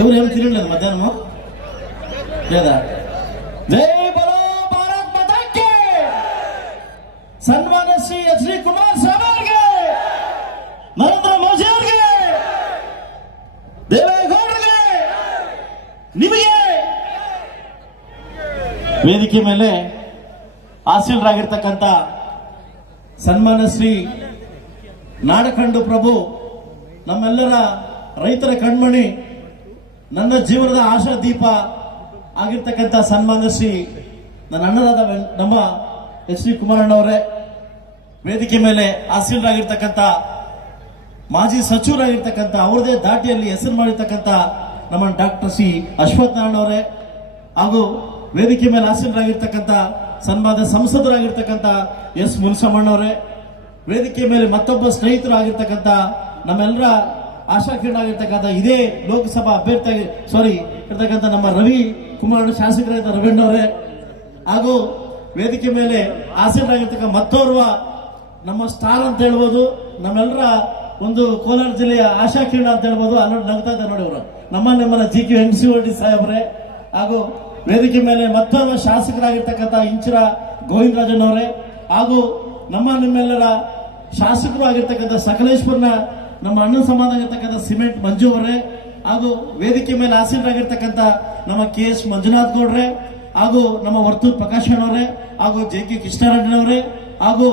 ఎవరు ఏమి తినలేదు మధ్యాహ్నం లేదా? జై బలో భారత్ మాతాకి ಸನ್ಮಾನ್ಯ ಶ್ರೀ ಎಚ್ ಡಿ ಕುಮಾರಸ್ವಾಮಿ ಅವರಿಗೆ, ನರೇಂದ್ರ ಮೋದಿ ಅವರಿಗೆ, ದೇವೇಗೌಡರಿಗೆ, ನಿಮಗೆ ವೇದಿಕೆ ಮೇಲೆ ಆಸೀನರಾಗಿರ್ತಕ್ಕಂಥ ಸನ್ಮಾನ್ಯ ಶ್ರೀ ನಾಡಕಂಡು ಪ್ರಭು, ನಮ್ಮೆಲ್ಲರ ರೈತರ ಕಣ್ಮಣಿ, ನನ್ನ ಜೀವನದ ಆಶಾ ದೀಪ ಆಗಿರ್ತಕ್ಕಂಥ ಸನ್ಮಾನ್ಯ ಶ್ರೀ ನನ್ನ ಅಣ್ಣರಾದ ನಮ್ಮ ಎಚ್ ಡಿ ಕುಮಾರಣ್ಣವರೇ, ವೇದಿಕೆ ಮೇಲೆ ಆಸೀನರಾಗಿರ್ತಕ್ಕಂಥ ಮಾಜಿ ಸಚಿವರಾಗಿರ್ತಕ್ಕಂಥ ಅವರದೇ ದಾಟಿಯಲ್ಲಿ ಹೆಸರು ಮಾಡಿರ್ತಕ್ಕಂಥ ನಮ್ಮ ಡಾಕ್ಟರ್ ಸಿ ಅಶ್ವಥ್ ನಾರಾಯಣ ಅವರೇ, ಹಾಗೂ ವೇದಿಕೆ ಮೇಲೆ ಆಸೀನರಾಗಿರ್ತಕ್ಕಂಥ ಸನ್ಮಾನ್ಯ ಸಂಸದರಾಗಿರ್ತಕ್ಕಂಥ ಎಸ್ ಮುನಿಸಮ್ಮಣ್ಣವರೇ, ವೇದಿಕೆ ಮೇಲೆ ಮತ್ತೊಬ್ಬ ಸ್ನೇಹಿತರಾಗಿರ್ತಕ್ಕಂಥ ನಮ್ಮೆಲ್ಲರ ಆಶಾಕಿರಣ ಆಗಿರ್ತಕ್ಕಂಥ ಇದೇ ಲೋಕಸಭಾ ಅಭ್ಯರ್ಥಿ ಇರ್ತಕ್ಕಂಥ ನಮ್ಮ ರವಿ ಕುಮಾರ್ ಶಾಸಕರಾದ ರವೀಣ್ಣವರೇ, ಹಾಗೂ ವೇದಿಕೆ ಮೇಲೆ ಆಸೀನರಾಗಿರ್ತಕ್ಕ ಮತ್ತೋರ್ವ ನಮ್ಮ ಸ್ಟಾರ್ ಅಂತ ಹೇಳ್ಬೋದು, ನಮ್ಮೆಲ್ಲರ ಒಂದು ಕೋಲಾರ ಜಿಲ್ಲೆಯ ಆಶಾಕಿರಣ ಅಂತ ಹೇಳ್ಬೋದು. ಅಲ್ಲೋಡಿ ನಗ್ತಾ ಇದ್ದಾರೆ ನೋಡಿ ಅವರು, ನಮ್ಮನ್ನ G K M C Reddy ಸಾಹೇಬ್ರೆ, ಹಾಗೂ ವೇದಿಕೆ ಮೇಲೆ ಮತ್ತೋರ್ವ ಶಾಸಕರಾಗಿರ್ತಕ್ಕಂಥ ಇಂಚಿರ ಗೋವಿಂದರಾಜಣ್ಣವರೇ, ಹಾಗೂ ನಿಮ್ಮೆಲ್ಲರ ಶಾಸಕರು ಆಗಿರ್ತಕ್ಕಂಥ ಸಕಲೇಶ್ವರನ ನಮ್ಮ ಅಣ್ಣನ ಸಮಾನ ಆಗಿರ್ತಕ್ಕಂಥ ಸಿಮೆಂಟ್ ಮಂಜು ಅವರೇ, ಹಾಗೂ ವೇದಿಕೆ ಮೇಲೆ ಆಸೀನರಾಗಿರ್ತಕ್ಕಂಥ ನಮ್ಮ ಕೆ ಎಸ್ ಮಂಜುನಾಥ್ ಗೌಡ್ರೆ, ಹಾಗೂ ನಮ್ಮ ವರ್ತೂರ್ ಪ್ರಕಾಶ್ ಅವರೇ, ಹಾಗೂ ಜೆ ಕೆ ಕೃಷ್ಣಾರೆಡ್ಡಿನವರೇ, ಹಾಗೂ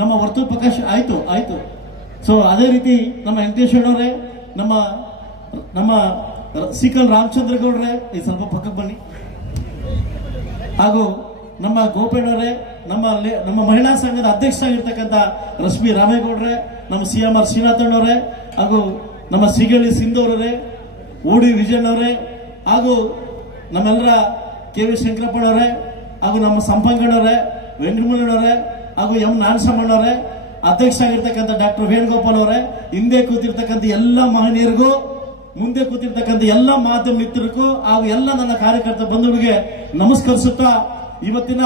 ನಮ್ಮ ವರ್ತೂರ್ ಪ್ರಕಾಶ್ ಆಯ್ತು. ಸೊ ಅದೇ ರೀತಿ ನಮ್ಮ ವೆಂಕಟೇಶ್ ಅವರೇ, ನಮ್ಮ ಸಿಕಲ್ ರಾಮಚಂದ್ರ ಗೌಡ್ರೆ, ಈ ಸ್ವಲ್ಪ ಪಕ್ಕಕ್ಕೆ ಬನ್ನಿ, ಹಾಗೂ ನಮ್ಮ ಗೋಪೇಣ್ಣವರೇ, ನಮ್ಮ ಮಹಿಳಾ ಸಂಘದ ಅಧ್ಯಕ್ಷರಾಗಿರ್ತಕ್ಕಂಥ ರಶ್ಮಿ ರಾಮೇಗೌಡ್ರೆ, ನಮ್ಮ ಸಿ ಎಂ ಆರ್ ಶ್ರೀನಾಥಣ್ಣವರೇ, ಹಾಗೂ ನಮ್ಮ ಸಿಗಳಿ ಸಿಂಧೂರವರೇ, ಊಡಿ ವಿಜಯಣ್ಣವರೇ, ಹಾಗೂ ನಮ್ಮೆಲ್ಲರ ಕೆ ವಿ ಶಂಕರಪ್ಪನವರೇ, ಹಾಗೂ ನಮ್ಮ ಸಂಪಂಗಣ್ಣವರೇ, ವೆಂಕಟಮಣ್ಣವರೇ, ಹಾಗೂ ಎಂ ನಾರಾಯಣಸ್ವಾಮಣ್ಣವರೇ, ಅಧ್ಯಕ್ಷರಾಗಿರ್ತಕ್ಕಂಥ ಡಾಕ್ಟರ್ ವೇಣುಗೋಪಾಲ್ ಅವರೇ, ಹಿಂದೆ ಕೂತಿರ್ತಕ್ಕಂಥ ಎಲ್ಲ ಮಹನೀಯರಿಗೂ, ಮುಂದೆ ಕೂತಿರ್ತಕ್ಕಂಥ ಎಲ್ಲ ಮಾಧ್ಯಮ ಮಿತ್ರರಿಗೂ, ಹಾಗೂ ಎಲ್ಲ ನನ್ನ ಕಾರ್ಯಕರ್ತ ಬಂಧುಗಳಿಗೆ ನಮಸ್ಕರಿಸುತ್ತಾ, ಇವತ್ತಿನ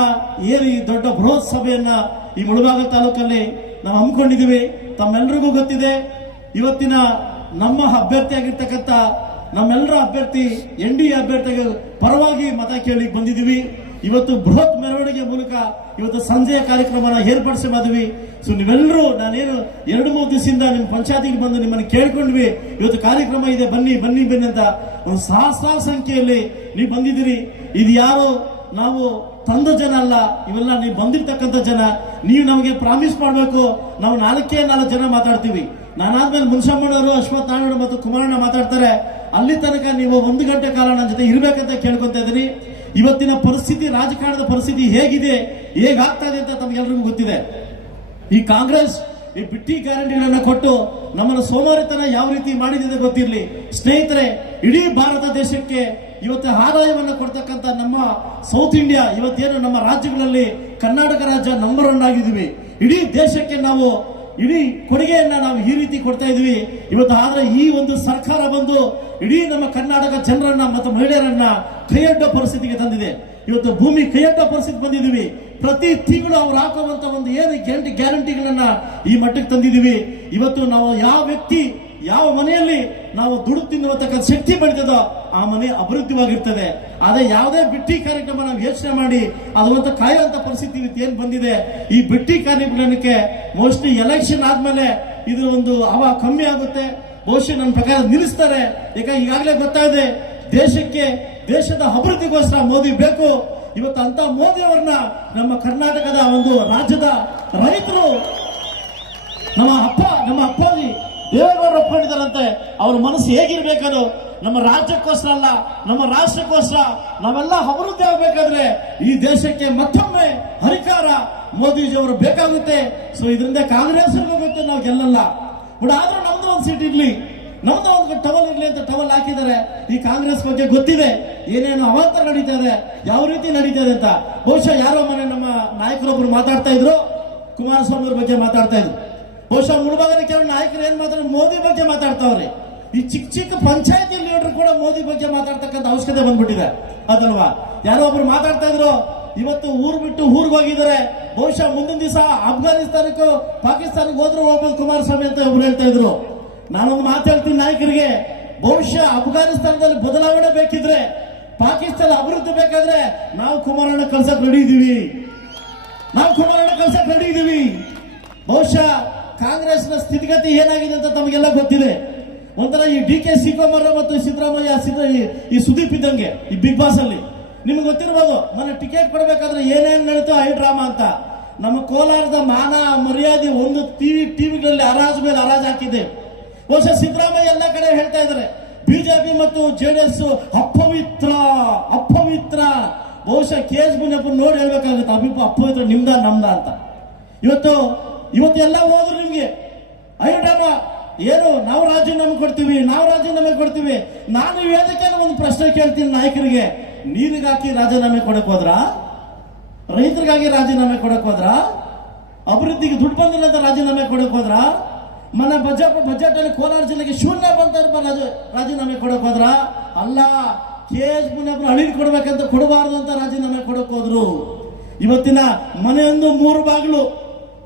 ಏನು ಈ ದೊಡ್ಡ ಬೃಹತ್ ಸಭೆಯನ್ನ ಈ ಮುಳಬಾಗಿಲು ತಾಲೂಕಲ್ಲಿ ನಾವು ಹಮ್ಮಿಕೊಂಡಿದ್ದೀವಿ. ತಮ್ಮೆಲ್ಲರಿಗೂ ಗೊತ್ತಿದೆ, ಇವತ್ತಿನ ನಮ್ಮ ಅಭ್ಯರ್ಥಿ ಆಗಿರ್ತಕ್ಕಂಥ ನಮ್ಮೆಲ್ಲರ ಅಭ್ಯರ್ಥಿ NDA ಅಭ್ಯರ್ಥಿಗೆ ಪರವಾಗಿ ಮತ ಕೇಳಿ ಬಂದಿದ್ದೀವಿ. ಇವತ್ತು ಬೃಹತ್ ಮೆರವಣಿಗೆ ಮೂಲಕ ಇವತ್ತು ಸಂಜೆಯ ಕಾರ್ಯಕ್ರಮನ ಏರ್ಪಡಿಸಿ ಮಾಡಿದ್ವಿ. ಸೊ ನೀವೆಲ್ಲರೂ, ನಾನೇನು 2-3 ದಿವಸದಿಂದ ನಿಮ್ಮ ಪಂಚಾಯತಿಗೆ ಬಂದು ನಿಮ್ಮನ್ನು ಕೇಳ್ಕೊಂಡ್ವಿ, ಇವತ್ತು ಕಾರ್ಯಕ್ರಮ ಇದೆ, ಬನ್ನಿ ಅಂತ ಒಂದು ಸಹಸ್ರಾರು ಸಂಖ್ಯೆಯಲ್ಲಿ ನೀವು ಬಂದಿದ್ದೀರಿ. ಇದು ಯಾರು ನಾವು ತಂದ ಜನ ಅಲ್ಲ, ಇವೆಲ್ಲ ನೀವು ಬಂದಿರ್ತಕ್ಕಂಥ ಜನ. ನೀವು ನಮಗೆ ಪ್ರಾಮಿಸ್ ಮಾಡಬೇಕು, ನಾವು 4 ಜನ ಮಾತಾಡ್ತೀವಿ. ನಾನಾದ್ಮೇಲೆ ಮುನ್ಸಮ್ಮಣ್ಣವರು, ಅಶ್ವಥ್ ನಾರಾಯಣ ಮತ್ತು ಕುಮಾರಣ್ಣ ಮಾತಾಡ್ತಾರೆ. ಅಲ್ಲಿ ತನಕ ನೀವು 1 ಗಂಟೆ ಕಾಲ ನನ್ನ ಜೊತೆ ಇರಬೇಕಂತ ಕೇಳ್ಕೊಂತ ಇದ್ದೀನಿ. ಇವತ್ತಿನ ಪರಿಸ್ಥಿತಿ, ರಾಜಕಾರಣದ ಪರಿಸ್ಥಿತಿ ಹೇಗಾಗ್ತಾ ಇದೆ ಅಂತ ತಮ್ಗೆಲ್ರಿಗೂ ಗೊತ್ತಿದೆ. ಈ ಕಾಂಗ್ರೆಸ್ ಈ ಬಿಟ್ಟಿ ಗ್ಯಾರಂಟಿಗಳನ್ನ ಕೊಟ್ಟು ನಮ್ಮನ್ನು ಸೋಮಾರಿತನ ಯಾವ ರೀತಿ ಮಾಡಿದೆ ಗೊತ್ತಿರಲಿ. ಸ್ನೇಹಿತರೆ, ಇಡೀ ಭಾರತ ದೇಶಕ್ಕೆ ಇವತ್ತು ಆದಾಯವನ್ನು ಕೊಡ್ತಕ್ಕಂಥ ನಮ್ಮ ಸೌತ್ ಇಂಡಿಯಾ, ಇವತ್ತೇನು ನಮ್ಮ ರಾಜ್ಯಗಳಲ್ಲಿ ಕರ್ನಾಟಕ ರಾಜ್ಯ ನಂಬರ್ 1 ಆಗಿದ್ದೀವಿ. ಇಡೀ ದೇಶಕ್ಕೆ ನಾವು ಇಡೀ ಕೊಡುಗೆಯನ್ನ ನಾವು ಈ ರೀತಿ ಕೊಡ್ತಾ ಇದೀವಿ ಇವತ್ತು. ಆದ್ರೆ ಈ ಒಂದು ಸರ್ಕಾರ ಬಂದು ಇಡೀ ನಮ್ಮ ಕರ್ನಾಟಕ ಜನರನ್ನ ಮತ್ತು ಮಹಿಳೆಯರನ್ನ ಕೈಯಡ್ಡ ಪರಿಸ್ಥಿತಿಗೆ ತಂದಿದೆ. ಇವತ್ತು ಭೂಮಿ ಕೈಯಡ್ಡ ಪರಿಸ್ಥಿತಿ ಬಂದಿದ್ದೀವಿ. ಪ್ರತಿ ತಿಂಗಳು ಅವ್ರು ಹಾಕುವಂತ ಒಂದು ಏನು ಗ್ಯಾರಂಟಿಗಳನ್ನ ಈ ಮಟ್ಟಕ್ಕೆ ತಂದಿದ್ದೀವಿ. ಇವತ್ತು ನಾವು ಯಾವ ವ್ಯಕ್ತಿ ಯಾವ ಮನೆಯಲ್ಲಿ ನಾವು ದುಡ್ಡು ತಿನ್ನುವಂತಕ್ಕ ಶಕ್ತಿ ಬೆಳೆದದೋ ಆ ಮನೆ ಅಭಿವೃದ್ಧಿವಾಗಿರ್ತದೆ. ಆದ್ರೆ ಯಾವುದೇ ಬಿಟ್ಟಿ ಕಾರ್ಯಕ್ರಮ ನಾವು ಯೋಚನೆ ಮಾಡಿ ಅದಂತ ಕಾಯುವಂತ ಪರಿಸ್ಥಿತಿ ಏನ್ ಬಂದಿದೆ. ಈ ಬಿಟ್ಟಿ ಕಾರ್ಯಕ್ರಮಕ್ಕೆ ಮೋಸ್ಟ್ಲಿ ಎಲೆಕ್ಷನ್ ಆದ್ಮೇಲೆ ಇದ್ರ ಒಂದು ಹವಾ ಕಮ್ಮಿ ಆಗುತ್ತೆ. ಬಹುಶಃ ನನ್ನ ಪ್ರಕಾರ ನಿಲ್ಲಿಸ್ತಾರೆ. ಯಾಕಂದ್ರೆ ಈಗಾಗಲೇ ಗೊತ್ತಾಗಿದೆ, ದೇಶದ ಅಭಿವೃದ್ಧಿಗೋಸ್ಕರ ಮೋದಿ ಬೇಕು. ಇವತ್ತು ಅಂತ ಮೋದಿ ಅವರನ್ನ ನಮ್ಮ ಕರ್ನಾಟಕದ ಒಂದು ರಾಜ್ಯದ ರೈತರು, ನಮ್ಮ ಅಪ್ಪಾಜಿ ದೇವೇಗೌಡರು ಒಪ್ಕೊಂಡಿದ್ದಾರಂತೆ. ಅವ್ರ ಮನಸ್ಸು ಹೇಗಿರ್ಬೇಕದು ನಮ್ಮ ರಾಜ್ಯಕ್ಕೋಸ್ಕರ ಅಲ್ಲ, ನಮ್ಮ ರಾಷ್ಟ್ರಕ್ಕೋಸ್ಕರ ನಾವೆಲ್ಲ ಅಭಿವೃದ್ಧಿ ಆಗಬೇಕಾದ್ರೆ ಈ ದೇಶಕ್ಕೆ ಮತ್ತೊಮ್ಮೆ ಅಧಿಕಾರ ಮೋದಿಜಿಯವರು ಬೇಕಾಗುತ್ತೆ. ಸೊ ಇದರಿಂದ ಕಾಂಗ್ರೆಸ್ ಗೊತ್ತು ನಾವು ಗೆಲ್ಲಲ್ಲ, ಬಟ್ ಆದ್ರೂ ನಮ್ದು ಒಂದು ಸೀಟ್ ಇರ್ಲಿ, ನಮ್ದು ಒಂದು ಟವಲ್ ಇರ್ಲಿ ಅಂತ ಟವಲ್ ಹಾಕಿದ್ದಾರೆ. ಈ ಕಾಂಗ್ರೆಸ್ ಬಗ್ಗೆ ಗೊತ್ತಿದೆ ಏನೇನು ಅವಾಂತರ ನಡೀತಾ ಇದೆ, ಯಾವ ರೀತಿ ನಡೀತಾ ಇದೆ ಅಂತ. ಬಹುಶಃ ಯಾರೋ ಮನೆ ನಮ್ಮ ನಾಯಕರೊಬ್ರು ಮಾತಾಡ್ತಾ ಇದ್ರು, ಕುಮಾರಸ್ವಾಮಿ ಅವ್ರ ಬಗ್ಗೆ ಮಾತಾಡ್ತಾ ಇದ್ರು. ಬಹುಶಃ ಮುಳಬಾಗಿಲ ಕೆಲವು ನಾಯಕರು ಏನ್ ಮಾತಾಡ್ತಾರೆ, ಮೋದಿ ಬಗ್ಗೆ ಮಾತಾಡ್ತಾವ್ರೆ. ಈ ಚಿಕ್ಕ ಪಂಚಾಯತಿ ಲೀಡರ್ ಕೂಡ ಮೋದಿ ಬಗ್ಗೆ ಮಾತಾಡ್ತಕ್ಕಂಥ ಅವಶ್ಯಕತೆ ಬಂದ್ಬಿಟ್ಟಿದೆ ಅದಲ್ವಾ. ಯಾರೋ ಒಬ್ರು ಮಾತಾಡ್ತಾ ಇದ್ರು, ಇವತ್ತು ಊರು ಬಿಟ್ಟು ಊರಿಗೆ ಹೋಗಿದ್ದಾರೆ, ಬಹುಶಃ ಮುಂದಿನ ದಿವಸ ಅಫ್ಘಾನಿಸ್ತಾನಕ್ಕೂ ಪಾಕಿಸ್ತಾನಕ್ಕೆ ಹೋದ್ರೂ ಹೋಗ್ಬೋದು ಕುಮಾರಸ್ವಾಮಿ ಅಂತ ಒಬ್ರು ಹೇಳ್ತಾ ಇದ್ರು. ನಾನೊಂದು ಮಾತು ಹೇಳ್ತೀನಿ ನಾಯಕರಿಗೆ, ಬಹುಶಃ ಅಫ್ಘಾನಿಸ್ತಾನದಲ್ಲಿ ಬದಲಾವಣೆ ಬೇಕಿದ್ರೆ, ಪಾಕಿಸ್ತಾನ ಅಭಿವೃದ್ಧಿ ಬೇಕಾದ್ರೆ ನಾವು ಕುಮಾರಣ್ಣ ಕಳ್ಸಕ್ ರೆಡಿ ಇದೀವಿ, ನಾವು ಕುಮಾರಣ್ಣ ಕಳ್ಸಕ್ ರೆಡಿ ಇದೀವಿ. ಬಹುಶಃ ಕಾಂಗ್ರೆಸ್ನ ಸ್ಥಿತಿಗತಿ ಏನಾಗಿದೆ ಅಂತ ತಮಗೆಲ್ಲ ಗೊತ್ತಿದೆ. ಒಂಥರ ಈ ಡಿ ಕೆ ಶಿವಕುಮಾರ್ ಮತ್ತು ಸಿದ್ದರಾಮಯ್ಯ ಈ ಸುದೀಪ್ ಇದ್ದಂಗೆ ಈ ಬಿಗ್ ಬಾಸ್ ಅಲ್ಲಿ ನಿಮ್ಗೆ ಗೊತ್ತಿರ್ಬೋದು. ಮೊನ್ನೆ ಟಿಕೆಟ್ ಕೊಡಬೇಕಾದ್ರೆ ಏನೇನು ನಡೀತೋ ಐ ಡ್ರಾಮಾ ಅಂತ. ನಮ್ಮ ಕೋಲಾರದ ಮಾನ ಮರ್ಯಾದೆ ಒಂದು ಟಿವಿಗಳಲ್ಲಿ ಹರಾಜು ಮೇಲೆ ಹರಾಜು ಹಾಕಿದೆ. ಬಹುಶಃ ಸಿದ್ದರಾಮಯ್ಯ ಎಲ್ಲ ಕಡೆ ಹೇಳ್ತಾ ಇದ್ದಾರೆ ಬಿಜೆಪಿ ಮತ್ತು ಜೆಡಿಎಸ್ ಅಪವಿತ್ರ ಅಪವಿತ್ರ. ಬಹುಶಃ ಕೆ ಎಸ್ ಮುನಿಯಪ್ಪ ನೋಡಿ ಹೇಳ್ಬೇಕಾಗುತ್ತೆ ಅಪವಿತ್ರ ನಿಮ್ದ ನಮ್ದ ಅಂತ. ಇವತ್ತು ಎಲ್ಲ ಹೋದ್ರು ನಿಮ್ಗೆ ಐ ಡ್ರಾಮಾ ಏನು, ನಾವು ರಾಜೀನಾಮೆ ಕೊಡ್ತೀವಿ, ನಾವು ರಾಜೀನಾಮೆ ಕೊಡ್ತೀವಿ. ನಾನು ವೇದಿಕೆಯಲ್ಲಿ ಒಂದು ಪ್ರಶ್ನೆ ಕೇಳ್ತೀನಿ ನಾಯಕರಿಗೆ, ನೀರಿಗಾಕಿ ರಾಜೀನಾಮೆ ಕೊಡಕ್ ಹೋದ್ರ, ರೈತರಿಗಾಗಿ ರಾಜೀನಾಮೆ ಕೊಡಕ್ ಹೋದ್ರ, ಅಭಿವೃದ್ಧಿಗೆ ದುಡ್ಡು ಬಂದಿಲ್ಲ ಅಂತ ರಾಜೀನಾಮೆ ಕೊಡಕ್ ಹೋದ್ರ, ಮನೆ ಬಜೆಟ್ ಅಲ್ಲಿ ಕೋಲಾರ ಜಿಲ್ಲೆಗೆ ಶೂನ್ಯ ಬಂತ ರಾಜೀನಾಮೆ ಕೊಡಕ್ ಹೋದ್ರ? ಅಲ್ಲ, ಕೆ ಎಸ್ ಮುನಿಯಪ್ಪ ಅಳಿದು ಕೊಡ್ಬೇಕಂತ ಕೊಡಬಾರ್ದು ಅಂತ ರಾಜೀನಾಮೆ ಕೊಡಕ್ ಹೋದ್ರು. ಇವತ್ತಿನ ಮನೆಯೊಂದು 3 ಬಾಗಿಲು,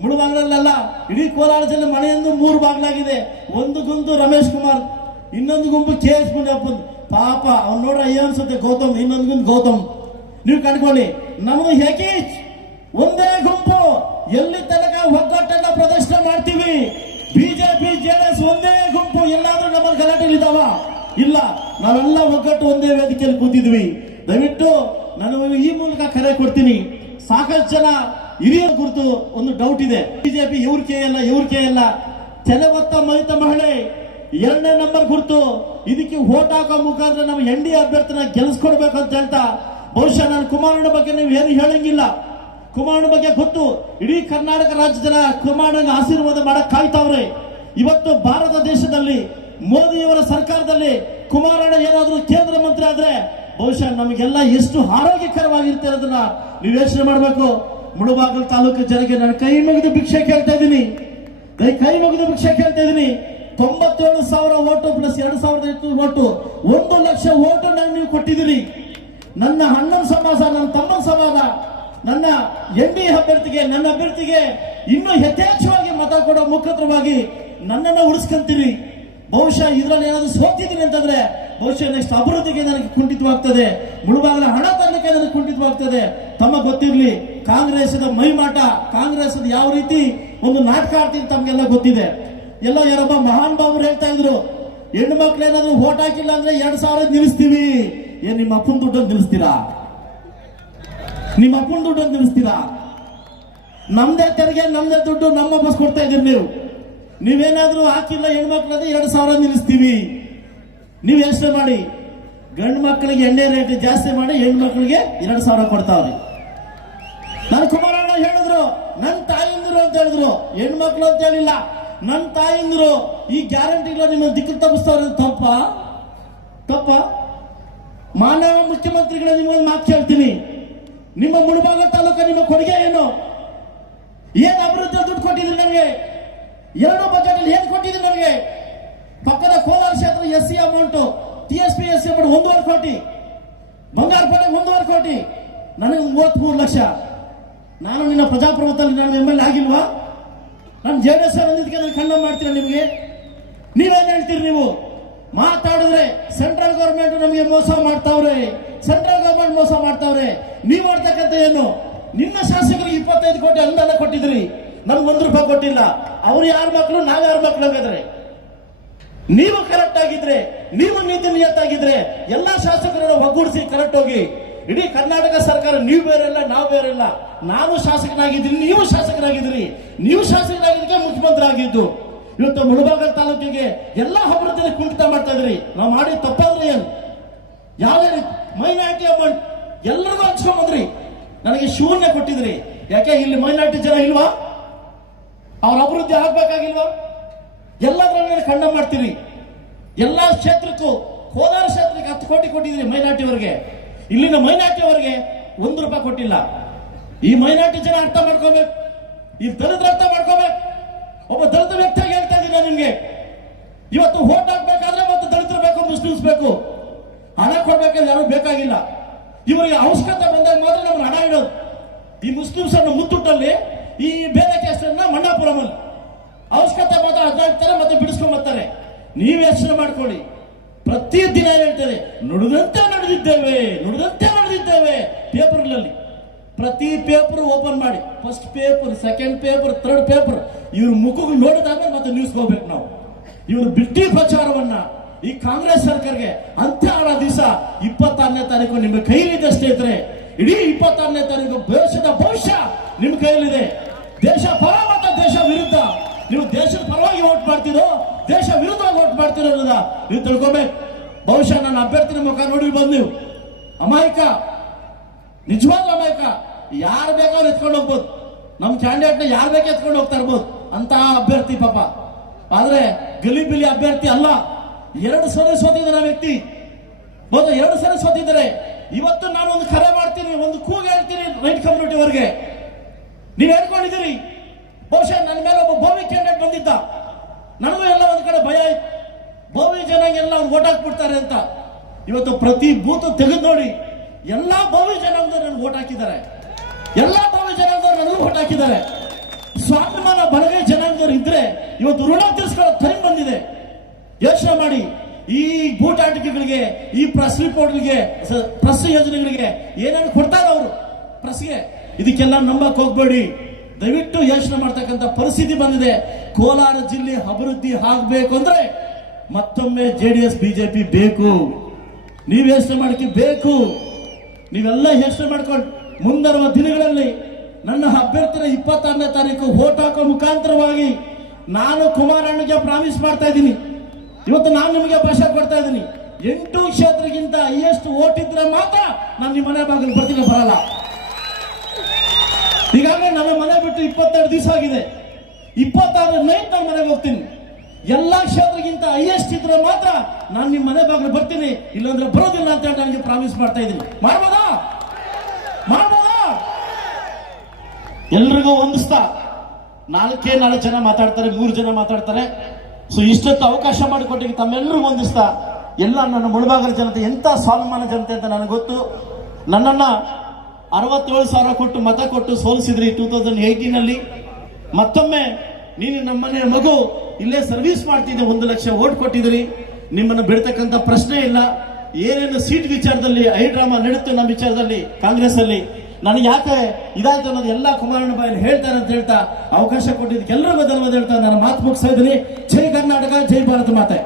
ಮುಳುಬಾಗ್ಲಲ್ಲ, ಇಡೀ ಕೋಲಾರ ಜಿಲ್ಲೆ ಮನೆಯೊಂದು 3 ಬಾಗ್ಲಾಗಿದೆ. ಒಂದು ಗುಂಪು ರಮೇಶ್ ಕುಮಾರ್, ಇನ್ನೊಂದು ಗುಂಪು ಕೆ ಎಸ್ ಮುನಿಯಪ್ಪ. ಪಾಪ ಅವ್ನು ನೋಡ್ರೆ ಅಯ್ಯ ಅನ್ಸುತ್ತೆ ಗೌತಮ್, ಇನ್ನೊಂದು ಗುಂಪು ಗೌತಮ್. ನೀವು ಕಂಡ್ಕೊಳ್ಳಿ, ನಮಗೆ ಹೇಗೆ ಒಂದೇ ಗುಂಪು, ಎಲ್ಲಿ ತನಕ ಒಗ್ಗಟ್ಟನ್ನ ಪ್ರದರ್ಶನ ಮಾಡ್ತೀವಿ. ಬಿಜೆಪಿ ಜೆಡಿಎಸ್ ಒಂದೇ ಗುಂಪು, ಎಲ್ಲಾದ್ರೂ ನಮ್ಮ ಗಲಾಟೆಗಳಿದಾವ? ಇಲ್ಲ, ನಾವೆಲ್ಲ ಒಗ್ಗಟ್ಟು ಒಂದೇ ವೇದಿಕೆಯಲ್ಲಿ ಕೂತಿದ್ವಿ. ದಯವಿಟ್ಟು ನಾನು ಈ ಮೂಲಕ ಕರೆ ಕೊಡ್ತೀನಿ, ಸಾಕಷ್ಟು ಜನ ಹಿರಿಯ ಕುರಿತು ಒಂದು ಡೌಟ್ ಇದೆ. ಬಿಜೆಪಿ ಇವ್ರ ಕೆ ಎಲ್ಲ ತೆಲವತ್ತ ಮಹಿತ ಮಹಿಳೆ 2ನೇ ನಂಬರ್ ಗುರುತು, ಇದಕ್ಕೆ ವೋಟ್ ಹಾಕೋ ಮುಖಾಂತರ ನಾವು NDA ಅಭ್ಯರ್ಥಿನ ಗೆಲ್ಲಿಸ್ಕೊಡ್ಬೇಕು ಅಂತ ಹೇಳ್ತಾ, ಬಹುಶಃ ನಾನು ಕುಮಾರಣ್ಣ ಬಗ್ಗೆ ನೀವು ಏನು ಹೇಳಂಗಿಲ್ಲ. ಕುಮಾರಣ್ಣ ಬಗ್ಗೆ ಗೊತ್ತು, ಇಡೀ ಕರ್ನಾಟಕ ರಾಜ್ಯದ ಕುಮಾರಣ್ಣ ಆಶೀರ್ವಾದ ಮಾಡಕ್ ಕಾಯ್ತಾವ್ರೆ. ಇವತ್ತು ಭಾರತ ದೇಶದಲ್ಲಿ ಮೋದಿಯವರ ಸರ್ಕಾರದಲ್ಲಿ ಕುಮಾರಣ್ಣ ಏನಾದ್ರೂ ಕೇಂದ್ರ ಮಂತ್ರಿ ಆದ್ರೆ ಬಹುಶಃ ನಮಗೆಲ್ಲ ಎಷ್ಟು ಆರೋಗ್ಯಕರವಾಗಿರುತ್ತೆ ಅನ್ನೋದನ್ನ ನೀವು ಯೋಚನೆ ಮಾಡಬೇಕು. ಮುಳುಬಾಗಿಲು ತಾಲೂಕು ಜನಕ್ಕೆ ನಾನು ಕೈ ಮುಗಿದು ಭಿಕ್ಷೆ ಕೇಳ್ತಾ ಇದ್ದೀನಿ, 97,000 vote plus 2,800 vote, 1 lakh vote ನೀವು ಕೊಟ್ಟಿದ್ದೀರಿ. ನನ್ನ ಅಣ್ಣನ ಸಮಾಜ, ನನ್ನ ತಮ್ಮನ ಸಮಾಜ, ನನ್ನ NDA ಅಭ್ಯರ್ಥಿಗೆ ಇನ್ನೂ ಯಥೇಚ್ಛವಾಗಿ ಮತ ಕೊಡೋ ಮುಖಾಂತರವಾಗಿ ನನ್ನನ್ನ ಉಳಿಸ್ಕೊಂತೀರಿ. ಬಹುಶಃ ಇದರಲ್ಲಿ ಏನಾದ್ರು ಸೋತಿದ್ದೀನಿ ಅಂತಂದ್ರೆ ಬಹುಶಃ ನೆಕ್ಸ್ಟ್ ಅಭಿವೃದ್ಧಿಗೆ ನನಗೆ ಕುಂಠಿತವಾಗ್ತದೆ, ಮುಳುಬಾಗಿಲ ಹಣ ತರಲಿಕ್ಕೆ ನನಗೆ ಕುಂಠಿತವಾಗ್ತದೆ. ತಮ್ಮ ಗೊತ್ತಿರಲಿ, ಕಾಂಗ್ರೆಸ್ದ ಮೈಮಾಟ, ಕಾಂಗ್ರೆಸ್ ಯಾವ ರೀತಿ ಒಂದು ನಾಟಕ ಆಡ್ತೀನಿ ತಮ್ಗೆಲ್ಲ ಗೊತ್ತಿದೆ. ಎಲ್ಲ ಯಾರೊಬ್ಬ ಮಹಾನ್ ಬಾಬರು ಹೇಳ್ತಾ ಇದ್ರು, ಹೆಣ್ಣು ಮಕ್ಳು ಏನಾದ್ರು ವೋಟ್ ಹಾಕಿಲ್ಲ ಅಂದ್ರೆ 2,000 ನಿಲ್ಲಿಸ್ತೀವಿ. ಏನ್ ನಿಮ್ಮ ಅಪ್ಪನ ದುಡ್ಡನ್ನು ನಿಲ್ಲಿಸ್ತೀರಾ? ನಿಮ್ಮ ಅಪ್ಪನ ದುಡ್ಡನ್ನು ನಿಲ್ಲಿಸ್ತೀರಾ? ನಮ್ದೇ ತೆರಿಗೆ, ನಮ್ದೇ ದುಡ್ಡು, ನಮ್ಮ ಬಸ್ ಕೊಡ್ತಾ ಇದ್ದೀರಿ. ನೀವೇನಾದ್ರೂ ಹಾಕಿಲ್ಲ ಹೆಣ್ಮಕ್ಳು ಅಂದ್ರೆ 2,000 ನಿಲ್ಲಿಸ್ತೀವಿ. ನೀವು ಯೋಚನೆ ಮಾಡಿ, ಗಂಡು ಮಕ್ಕಳಿಗೆ ಎಣ್ಣೆ ರೇಟ್ ಜಾಸ್ತಿ ಮಾಡಿ ಹೆಣ್ಮಕ್ಳಿಗೆ 2,000 ಕೊಡ್ತಾವ್ರಿ. ನಾನು ಕುಮಾರಣ್ಣ ಹೇಳಿದ್ರು, ನನ್ನ ತಾಯಿಂದ್ರು ಅಂತ ಹೇಳಿದ್ರು, ಹೆಣ್ಮಕ್ಳು ಅಂತ ಹೇಳಿಲ್ಲ, ನನ್ನ ತಾಯಿಂದ್ರು. ಈ ಗ್ಯಾರಂಟಿಗಳ ನಿಮ್ಮ ದಿಕ್ಕು ತಪ್ಪಿಸ್ತಾವ್ರೆ. ತಪ್ಪ ಮಾನವ ಮುಖ್ಯಮಂತ್ರಿಗಳ ನಿಮ್ಮೊಂದು ಮಾತು ಕೇಳ್ತೀನಿ, ನಿಮ್ಮ ಮುಳುಬಾಗಿಲು ತಾಲೂಕು ನಿಮ್ಮ ಕೊಡುಗೆ ಏನು? ಏನ್ ಅಭಿವೃದ್ಧಿ ದುಡ್ಡು ಕೊಟ್ಟಿದ್ರಿ ನಮಗೆ? 2 ಬಜೆಟ್ ಅಲ್ಲಿ ಏನ್ ಕೊಟ್ಟಿದ್ರಿ ನಮಗೆ? ಪಕ್ಕದ ಕೋಲಾರ ಕ್ಷೇತ್ರ SC amount, TSP SC amount 1.5 ಕೋಟಿ, ಬಂಗಾರಪೇಟೆ 1.5 ಕೋಟಿ, ನನಗೆ 33 ಲಕ್ಷ. ನಾನು ನಿನ್ನ ಪ್ರಜಾಪ್ರಭುತ್ವದಲ್ಲಿ ನಾನು MLA ಆಗಿಲ್ವಾ? ನಾನು JDS ಅಂದಿದ್ದಕ್ಕೆ ನಾನು ಖಂಡನೆ ಮಾಡ್ತೀರಾ ನಿಮಗೆ? ನೀವೇನ್ ಹೇಳ್ತೀರಿ? ನೀವು ಮಾತಾಡಿದ್ರೆ ಸೆಂಟ್ರಲ್ ಗವರ್ಮೆಂಟ್ ನಮಗೆ ಮೋಸ ಮಾಡ್ತಾವ್ರೆ, ಸೆಂಟ್ರಲ್ ಗವರ್ಮೆಂಟ್ ಮೋಸ ಮಾಡ್ತಾವ್ರೆ. ನೀವು ಮಾಡ್ತಕ್ಕಂಥ ಏನು? ನಿಮ್ಮ ಶಾಸಕರಿಗೆ 25 ಕೋಟಿ ಅನುದಾನ ಕೊಟ್ಟಿದ್ರಿ, ನಮ್ಗೆ 1 ರೂಪಾಯಿ ಕೊಟ್ಟಿಲ್ಲ. ಅವ್ರು ಯಾರ ಮಕ್ಕಳು, ನಾವ್ ಯಾರ ಮಕ್ಕಳು ಆಗಿದ್ರೆ? ನೀವು ಕರೆಕ್ಟ್ ಆಗಿದ್ರೆ, ನೀವು ನೀತಿ ನಿಯತ್ತಾಗಿದ್ರೆ ಎಲ್ಲಾ ಶಾಸಕರನ್ನ ಒಗ್ಗೂಡಿಸಿ ಕರೆಕ್ಟ್ ಹೋಗಿ. ಇಡೀ ಕರ್ನಾಟಕ ಸರ್ಕಾರ ನೀವು ಬೇರೆ ಇಲ್ಲ, ನಾವು ಬೇರೆ ಇಲ್ಲ. ನಾನು ಶಾಸಕನಾಗಿದ್ದೀನಿ, ನೀವು ಶಾಸಕರಾಗಿದ್ದೀರಿ. ನೀವು ಶಾಸಕರಾಗಿದ್ದಕ್ಕೆ ಮುಖ್ಯಮಂತ್ರಿ ಆಗಿದ್ದು. ಇವತ್ತು ಮುಳುಬಾಗಿಲು ತಾಲೂಕಿಗೆ ಎಲ್ಲಾ ಅಭಿವೃದ್ಧಿ ಕುಂಠಿತ ಮಾಡ್ತಾ ಇದ್ರಿ. ನಾವು ಮಾಡಿ ತಪ್ಪಾದ್ರೆ ಏನು? ಯಾವುದೇ ರೀತಿ ಮೈನಾರಿಟಿ ಅಮೌಂಟ್ ಎಲ್ಲರಿಗೂ ಹಂಚ್ಕೊಂಡ್ ಬಂದ್ರಿ, ನನಗೆ ಶೂನ್ಯ ಕೊಟ್ಟಿದ್ರಿ. ಯಾಕೆ ಇಲ್ಲಿ ಮೈನಾರಿಟಿ ಜನ ಇಲ್ವಾ? ಅವ್ರ ಅಭಿವೃದ್ಧಿ ಆಗ್ಬೇಕಾಗಿಲ್ವಾ? ಎಲ್ಲದರಲ್ಲಿ ಖಂಡನೆ ಮಾಡ್ತೀರಿ. ಎಲ್ಲಾ ಕ್ಷೇತ್ರಕ್ಕೂ, ಕೋಲಾರ ಕ್ಷೇತ್ರಕ್ಕೆ 10 ಕೋಟಿ ಕೊಟ್ಟಿದ್ರಿ ಮೈನಾರಿಟಿಯವರಿಗೆ. ಇಲ್ಲಿನ ಮೈನಾರಿಟಿಯವರಿಗೆ 1 ರೂಪಾಯಿ ಕೊಟ್ಟಿಲ್ಲ. ಈ ಮೈನಾರಿಟಿ ಜನ ಅರ್ಥ ಮಾಡ್ಕೋಬೇಕು, ಈ ದಲಿತರ ಅರ್ಥ ಮಾಡ್ಕೋಬೇಕು. ಒಬ್ಬ ದಲಿತ ವ್ಯಕ್ತಿಯಾಗಿ ಹೇಳ್ತಾ ಇದ್ದೀನಿ ನಿಮ್ಗೆ, ಇವತ್ತು ವೋಟ್ ಹಾಕ್ಬೇಕಾದ್ರೆ ಮತ್ತೆ ದಲಿತರು ಬೇಕು, ಮುಸ್ಲಿಮ್ಸ್ ಬೇಕು. ಹಣ ಕೊಡ್ಬೇಕಾದ್ರೆ ಯಾರು ಬೇಕಾಗಿಲ್ಲ. ಇವರಿಗೆ ಅವಶ್ಯಕತೆ ಬಂದಾಗ ಮಾತ್ರ ನಮ್ಗೆ ಹಣ ಇಡೋದು. ಈ ಮುಸ್ಲಿಮ್ಸ್ ಅನ್ನು ಮುತ್ತುಟ್ಟಲ್ಲಿ, ಈ ಬೇರೆ ಕ್ಯಾಸ್ಟ್ ಮಣ್ಣಾಪುರಮಲ್ಲಿ ಅವಶ್ಯಕತೆ ಮಾತ್ರ ಅಡ್ಡಾಡ್ತಾರೆ, ಮತ್ತೆ ಬಿಡಿಸ್ಕೊಂಡ್ ಬರ್ತಾರೆ. ನೀವು ಯೋಚನೆ ಮಾಡ್ಕೊಳ್ಳಿ. ಪ್ರತಿ ದಿನ ಹೇಳ್ತೇವೆ ನುಡಿದಂತೆ ನಡೆದಿದ್ದೇವೆ ಪೇಪರ್ಗಳಲ್ಲಿ. ಪ್ರತಿ ಪೇಪರ್ ಓಪನ್ ಮಾಡಿ, first paper, second paper, third paper, ಇವ್ರ ಮುಖಗಳು ನೋಡಿದಾಗ ಮತ್ತೆ ನ್ಯೂಸ್ ಹೋಗ್ಬೇಕು ನಾವು. ಇವರು ಬಿಟ್ಟಿ ಪ್ರಚಾರವನ್ನ ಈ ಕಾಂಗ್ರೆಸ್ ಸರ್ಕಾರಕ್ಕೆ ಅಂತ್ಯ ಮಾಡೋ ದಿವಸ 26ನೇ ತಾರೀಕು ನಿಮ್ಮ ಕೈಲಿದೆ ಸ್ನೇಹಿತರೆ. ಇಡೀ 26ನೇ ತಾರೀಕು ದೇಶದ ಭವಿಷ್ಯ ನಿಮ್ಮ ಕೈಯಲ್ಲಿದೆ. ದೇಶ ಪರ ಮತ್ತು ದೇಶ ವಿರುದ್ಧ, ನೀವು ದೇಶದ ಪರವಾಗಿ ವೋಟ್ ಮಾಡ್ತೀರೋ ದೇಶ ವಿರುದ್ಧವಾಗಿ ವೋಟ್ ಮಾಡ್ತೀರೋ ಅನ್ನೋದ ನೀವು ತಿಳ್ಕೊಬೇಕು. ಬಹುಶಃ ನನ್ನ ಅಭ್ಯರ್ಥಿನ ಮುಖ ನೋಡಿ ಬಂದು ನೀವು ಅಮಾಯಕ, ನಿಜವಾದ ಅಮಾಯಕ, ಯಾರು ಬೇಕಾದ್ರೂ ಎತ್ಕೊಂಡು ಹೋಗ್ಬೋದು. ನಮ್ಮ ಕ್ಯಾಂಡಿಡೇಟ್ನ ಯಾರು ಬೇಕಾ ಎತ್ಕೊಂಡು ಹೋಗ್ತಾ ಇರ್ಬೋದು ಅಂತ ಅಭ್ಯರ್ಥಿ ಪಾಪ. ಆದ್ರೆ ಗಲಿಬಿಲಿ ಅಭ್ಯರ್ಥಿ ಅಲ್ಲ. 2 ಸರಿ ಸೋತಿದ್ದಾರೆ ಆ ವ್ಯಕ್ತಿ. 2 ಸರಿ ಸೋತಿದ್ದಾರೆ. ಇವತ್ತು ನಾನು ಒಂದು ಕರೆ ಮಾಡ್ತೀನಿ, ಒಂದು ಕೂಗು ಹೇಳ್ತೀನಿ ರೈಟ್ ಕಮ್ಯುನಿಟಿ ಅವರಿಗೆ. ನೀವು ಹೇಳ್ಕೊಂಡಿದ್ದೀರಿ ಬಹುಶಃ ನನ್ನ ಮೇಲೆ ಒಬ್ಬ ಬೋವಿ ಕ್ಯಾಂಡಿಡೇಟ್ ಬಂದಿದ್ದ, ನನಗೂ ಎಲ್ಲ ಒಂದ್ ಕಡೆ ಭಯ ಆಯ್ತು, ಬೋವಿ ಜನಾಂಗೆಲ್ಲ ಅವ್ರು ಓಟ್ ಹಾಕ್ಬಿಡ್ತಾರೆ ಅಂತ. ಇವತ್ತು ಪ್ರತಿ ಬೂತ್ ತೆಗೆದು ನೋಡಿ, ಎಲ್ಲಾ ಬೋವಿ ಜನಾಂಗದವ್ರು ನನಗೆ ಓಟ್ ಹಾಕಿದ್ದಾರೆ, ಎಲ್ಲಾ ಬೋವಿ ಜನಾಂಗದವ್ರು ನನಗೂ ಓಟ್ ಹಾಕಿದ್ದಾರೆ. ಸ್ವಾಭಿಮಾನ ಬಲಗೈ ಜನಾಂಗದವ್ರು ಇದ್ರೆ ಇವತ್ತು ಋಣ ತೀರಿಸ್ಕೊಳ್ಳೋ ಟೈಮ್ ಬಂದಿದೆ. ಯೋಚನೆ ಮಾಡಿ, ಈ ಗೂಟಾಟಿಕೆಗಳಿಗೆ, ಈ ಪ್ರೆಸ್ ರಿಪೋರ್ಟ್ಗಳಿಗೆ, ಪ್ರೆಸ್ ಯೋಜನೆಗಳಿಗೆ ಏನೇನು ಕೊಡ್ತಾರೆ ಅವರು ಪ್ರೆಸ್ಗೆ, ಇದಕ್ಕೆಲ್ಲ ನಂಬಕ್ ಹೋಗ್ಬೇಡಿ. ದಯವಿಟ್ಟು ಯೋಚನೆ ಮಾಡ್ತಕ್ಕಂಥ ಪರಿಸ್ಥಿತಿ ಬಂದಿದೆ. ಕೋಲಾರ ಜಿಲ್ಲೆ ಅಭಿವೃದ್ಧಿ ಆಗಬೇಕು ಅಂದ್ರೆ ಮತ್ತೊಮ್ಮೆ JDS BJP ಬೇಕು. ನೀವು ಯೋಚನೆ ಮಾಡಕ್ಕೆ ಬೇಕು. ನೀವೆಲ್ಲ ಯೋಚನೆ ಮಾಡ್ಕೊಂಡು ಮುಂಬರುವ ದಿನಗಳಲ್ಲಿ ನನ್ನ ಅಭ್ಯರ್ಥಿನ 26ನೇ ತಾರೀಕು ವೋಟ್ ಹಾಕೋ ಮುಖಾಂತರವಾಗಿ ನಾನು ಕುಮಾರಣ್ಣಗೆ ಪ್ರಾಮಿಸ್ ಮಾಡ್ತಾ ಇದ್ದೀನಿ. ಇವತ್ತು ನಾನು ನಿಮಗೆ ಭಾಷೆ ಕೊಡ್ತಾ ಇದ್ದೀನಿ, 8 ಕ್ಷೇತ್ರಕ್ಕಿಂತ ಹೈಯೆಸ್ಟ್ ವೋಟ್ ಇದ್ರೆ ಮಾತ್ರ ನಾನು ನಿಮ್ಮ ಮನೆ ಬಾಗಿಲು ಬರ್ತೀನಿ, ಬರಲ್ಲ. ಈಗಾಗಲೇ ನನ್ನ ಮನೆ ಬಿಟ್ಟು 22 ದಿವಸ ಆಗಿದೆ. 26 ನೈಟ್ ನಾನು ಮನೆಗೆ ಹೋಗ್ತೀನಿ. ಎಲ್ಲಾ ಕ್ಷೇತ್ರಕ್ಕಿಂತ ಹೈಯೆಸ್ಟ್ ಇದ್ರೆ ಮಾತ್ರ ನಾನು ನಿಮ್ಮ ಮನೆ ಬಾಗಿಲು ಬರ್ತೀನಿ, ಇಲ್ಲಾಂದ್ರೆ ಬರೋದಿಲ್ಲ ಅಂತ ಹೇಳಿ ನನಗೆ ಪ್ರಾಮಿಸ್ ಮಾಡ್ತಾ ಇದ್ದೀನಿ. ಮಾಡ್ಬೋದಾ? ಎಲ್ರಿಗೂ ಹೊಂದಿಸ್ತಾ 4 ಜನ ಮಾತಾಡ್ತಾರೆ, 3 ಜನ ಮಾತಾಡ್ತಾರೆ. ಸೊ ಇಷ್ಟೊತ್ತು ಅವಕಾಶ ಮಾಡಿಕೊಟ್ಟಿಗೆ ತಮ್ಮೆಲ್ಲರಿಗೂ ಹೊಂದಿಸ್ತಾ, ಎಲ್ಲ ನನ್ನ ಮುಳಬಾಗಲ ಜನತೆ ಎಂತ ಸ್ವಾಭಿಮಾನ ಜನತೆ ಅಂತ ನನಗೆ ಗೊತ್ತು. ನನ್ನನ್ನ 67,000 ಕೊಟ್ಟು ಮತ ಕೊಟ್ಟು ಸೋಲಿಸಿದ್ರಿ 2018ನಲ್ಲಿ. ಮತ್ತೊಮ್ಮೆ ನೀನು ನಮ್ಮನೆಯ ಮಗು, ಇಲ್ಲೇ ಸರ್ವಿಸ್ ಮಾಡ್ತಿದ್ದೆ, 1 ಲಕ್ಷ ವೋಟ್ ಕೊಟ್ಟಿದ್ರಿ. ನಿಮ್ಮನ್ನು ಬಿಡ್ತಕ್ಕಂಥ ಪ್ರಶ್ನೆ ಇಲ್ಲ. ಏನೇನು ಸೀಟ್ ವಿಚಾರದಲ್ಲಿ ಐಡ್ರಾಮಾ ನಡೀತು ನಮ್ಮ ವಿಚಾರದಲ್ಲಿ ಕಾಂಗ್ರೆಸ್ ಅಲ್ಲಿ, ನನಗೆ ಯಾಕೆ ಇದಾಯ್ತು ಅನ್ನೋದು ಎಲ್ಲ ಕುಮಾರಣ್ಣ ಬಾಯಲ್ಲಿ ಹೇಳ್ತಾರೆ ಅಂತ ಹೇಳ್ತಾ ಅವಕಾಶ ಕೊಟ್ಟಿದ್ದಕ್ಕೆ ಎಲ್ಲರಿಗೂ ಧನ್ಯವಾದ ಹೇಳ್ತಾ ನಾನು ಮಾತು ಮುಗಿಸ್ತಾ ಇದ್ದೀನಿ. ಜೈ ಕರ್ನಾಟಕ, ಜೈ ಭಾರತ ಮಾತೆ.